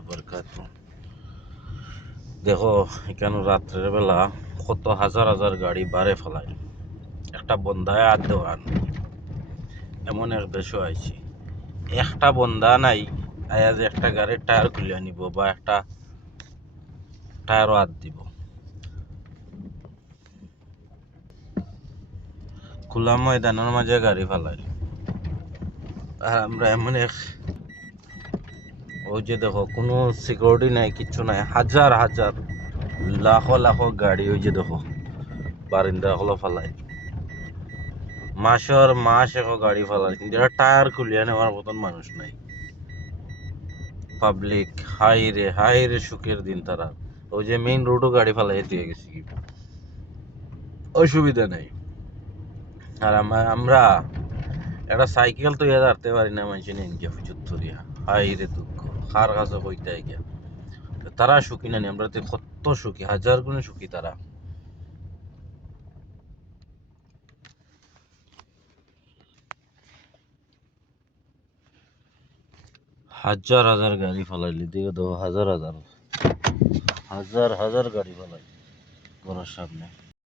ওবরকাতু। দেখো এখানে রাত্রের বেলা কত হাজার হাজার গাড়ি বারে ফেলায়, একটা বন্ধায় আর দেওয়ান এমন এক দেশও আইছি, একটা বন্ধা নাই আয়া যে একটা গাড়ির টায়ার খুলে নিব বা একটা টায়ারও হাত দিব। খোলা ময়দানের মাঝে গাড়ি ফেলায়। আর আমরা এমন এক, ওই যে দেখো কোনো সিকিউরিটি নাই, কিচ্ছু নাই, হাজার হাজার লাখো লাখো গাড়ি ওই যে দেখো বারিন্দা হলো ফেলায়, মাসের মাস এখন গাড়ি ফেলায়, কিন্তু এটা টায়ার খুলিয়ে নেওয়ার মতন মানুষ নাই। পাবলিক হাই রে সুখের দিন তারা। ওই যে মেইন রোডও গাড়ি ফেলাই দিয়ে গেছি, অসুবিধা নেই। আর আমরা একটা সাইকেল তো ইয়ে ধরতে পারি না, মানুষ নিয়ে ফুচুর ধরিয়া, হাই রে দুঃখ, কার কাছে হইতে গিয়া। তারা সুখী নানি, আমরা তো কত সুখী, হাজার গুণে সুখী তারা। হাজার হাজার গাড়ি ফেলাইলি দিকে তো, হাজার হাজার হাজার হাজার গাড়ি ফেলাই ঘরের সামনে।